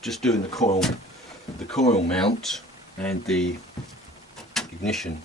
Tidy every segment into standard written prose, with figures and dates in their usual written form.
just doing the coil mount and the ignition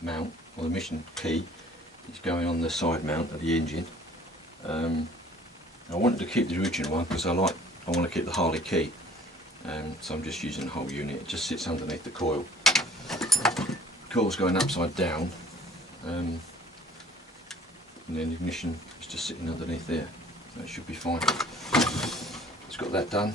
mount, or the ignition key is going on the side mount of the engine. I wanted to keep the original one because I want to keep the Harley key, so I'm just using the whole unit. It just sits underneath the coil. The coil's going upside down, and then the ignition is just sitting underneath there, so it should be fine. It's got that done.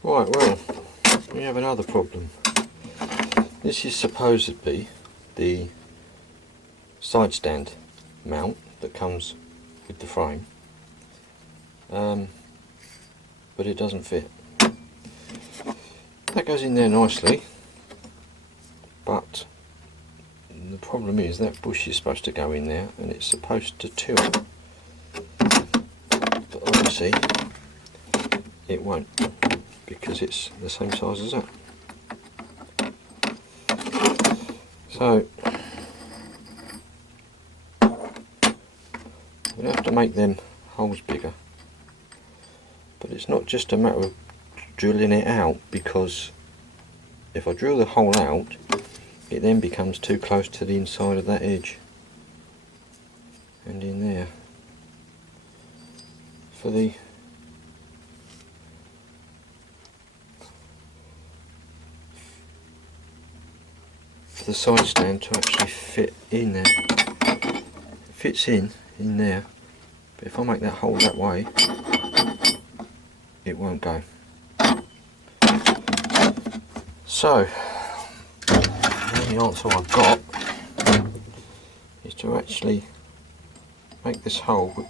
Right, well, we have another problem. This is supposedly the side stand mount that comes with the frame, but it doesn't fit. That goes in there nicely, but the problem is that bush is supposed to go in there and it's supposed to tilt, but obviously it won't, because it's the same size as that. So we have to make them holes bigger, but it's not just a matter of drilling it out, because if I drill the hole out it then becomes too close to the inside of that edge and in there. For the side stand to actually fit in there, it fits in there, but if I make that hole that way it won't go. So the only answer I've got is to actually make this hole,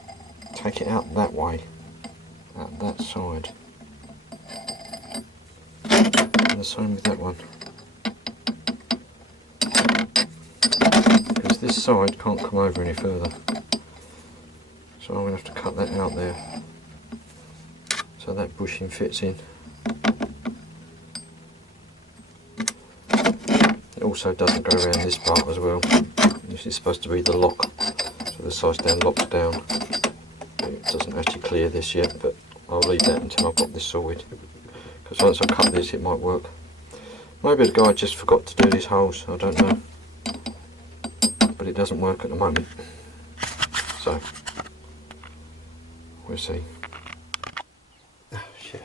take it out that way, out that side, and the same with that one, because this side can't come over any further, so I'm going to have to cut that out there so that bushing fits in. It also doesn't go around this part as well. This is supposed to be the lock, so the side stand locks down. It doesn't actually clear this yet, but I'll leave that until I've got this sorted, because once I cut this it might work. Maybe the guy just forgot to do these holes, I don't know, but it doesn't work at the moment, so we'll see. Oh, shit.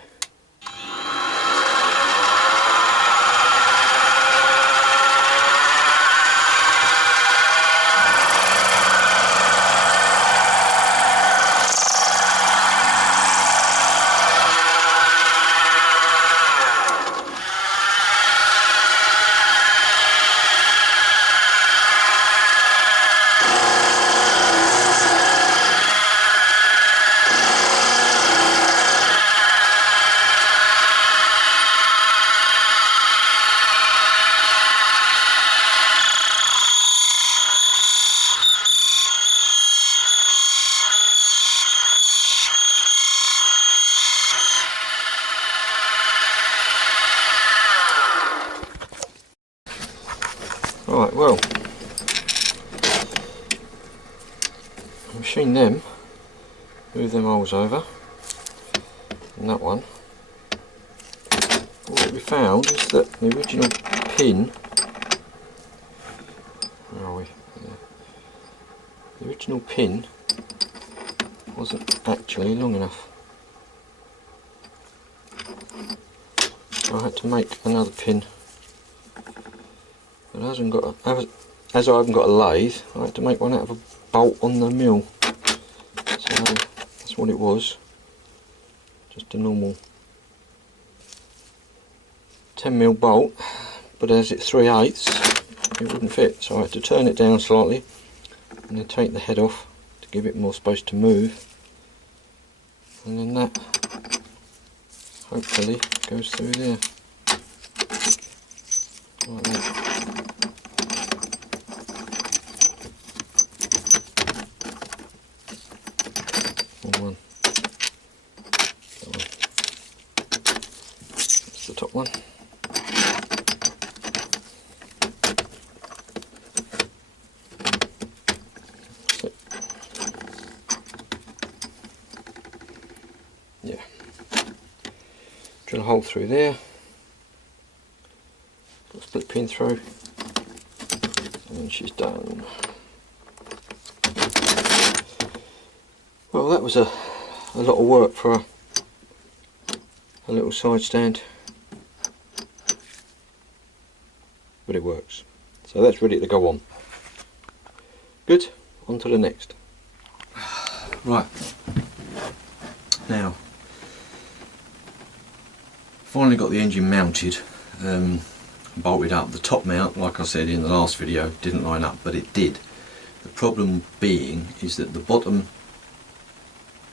Right, well, machine them, move them holes over, and that one. What we found is that the original pin, where are we? Yeah. The original pin wasn't actually long enough. so I had to make another pin. But as I haven't got a lathe, I had to make one out of a bolt on the mill. So that's what it was. Just a normal 10mm bolt, but as it's 3/8, it wouldn't fit, so I had to turn it down slightly and then take the head off to give it more space to move, and then that hopefully goes through there like that. One. That one. That's the top one. Yeah, drill a hole through there, put a split pin through, and she's done. Well, that was a lot of work for a little side stand, but it works. So that's ready to go on. Good, on to the next. Right. Now, finally got the engine mounted, bolted up. The top mount, like I said in the last video, didn't line up, but it did. The problem being is that the bottom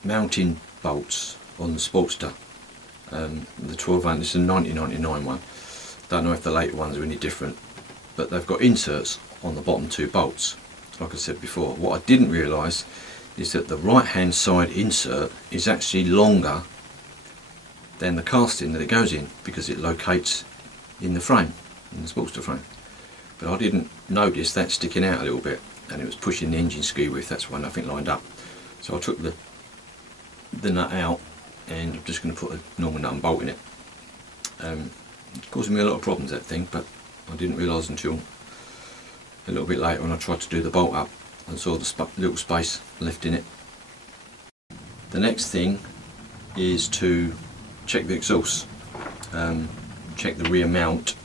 mounting bolts on the Sportster, the 12 this is a 1999 one, don't know if the later ones are any different, but they've got inserts on the bottom two bolts. Like I said before, what I didn't realise is that the right hand side insert is actually longer than the casting that it goes in, because it locates in the frame, in the Sportster frame. But I didn't notice that sticking out a little bit, and it was pushing the engine ski width. That's why nothing lined up. So I took the nut out, and I'm just going to put a normal nut and bolt in it. It's causing me a lot of problems, that thing, but I didn't realise until a little bit later when I tried to do the bolt up and saw the little space left in it. The next thing is to check the exhaust, check the rear mount,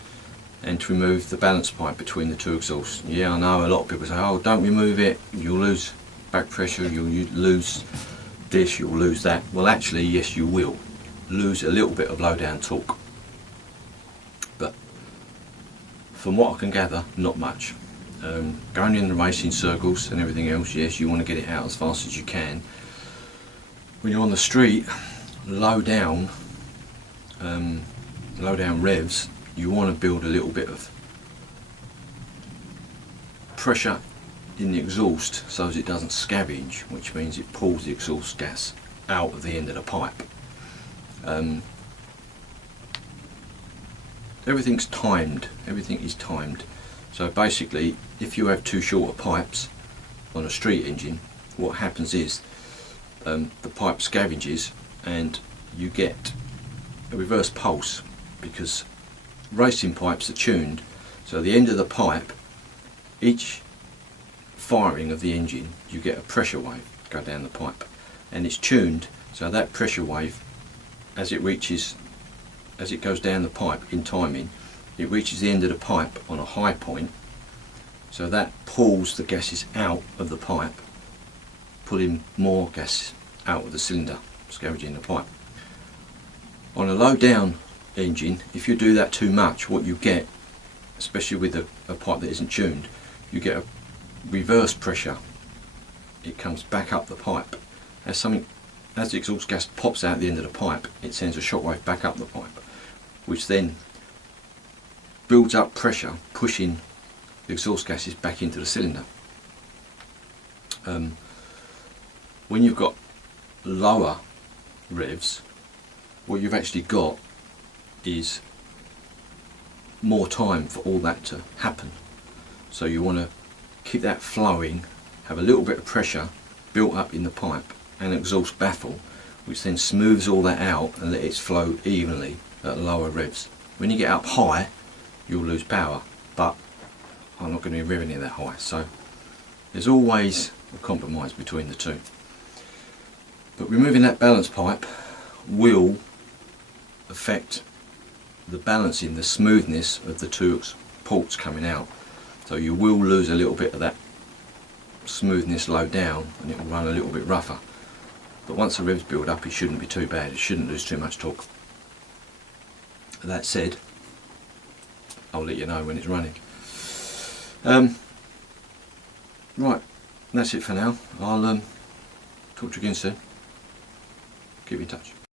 and to remove the balance pipe between the two exhausts. Yeah, I know a lot of people say, oh, don't remove it, you'll lose back pressure, you'll lose this, you'll lose that. Well, actually, yes, you will lose a little bit of low down torque, but from what I can gather, not much. Going in the racing circles and everything else, yes, you want to get it out as fast as you can. When you're on the street, low down revs, you want to build a little bit of pressure in the exhaust so as it doesn't scavenge, which means it pulls the exhaust gas out of the end of the pipe. Everything's timed, everything is timed. So basically, if you have too short of pipes on a street engine, what happens is the pipe scavenges and you get a reverse pulse, because racing pipes are tuned, so the end of the pipe, each firing of the engine, you get a pressure wave go down the pipe, and it's tuned so that pressure wave, as it goes down the pipe in timing, it reaches the end of the pipe on a high point, so that pulls the gases out of the pipe, pulling more gas out of the cylinder, scavenging the pipe. On a low down engine, if you do that too much, what you get, especially with a pipe that isn't tuned, you get a reverse pressure. It comes back up the pipe. As the exhaust gas pops out the end of the pipe, it sends a shockwave back up the pipe, which then builds up pressure, pushing the exhaust gases back into the cylinder. When you've got lower revs, what you've actually got is more time for all that to happen. So you want to keep that flowing, have a little bit of pressure built up in the pipe and exhaust baffle, which then smooths all that out and let it flow evenly at lower revs. When you get up high, you'll lose power, but I'm not going to be revving it that high, so there's always a compromise between the two. But removing that balance pipe will affect the balancing, the smoothness of the two ports coming out. So you will lose a little bit of that smoothness low down and it will run a little bit rougher. But once the revs build up, it shouldn't be too bad. It shouldn't lose too much torque. That said, I'll let you know when it's running. Right, that's it for now. I'll talk to you again soon. Keep in touch.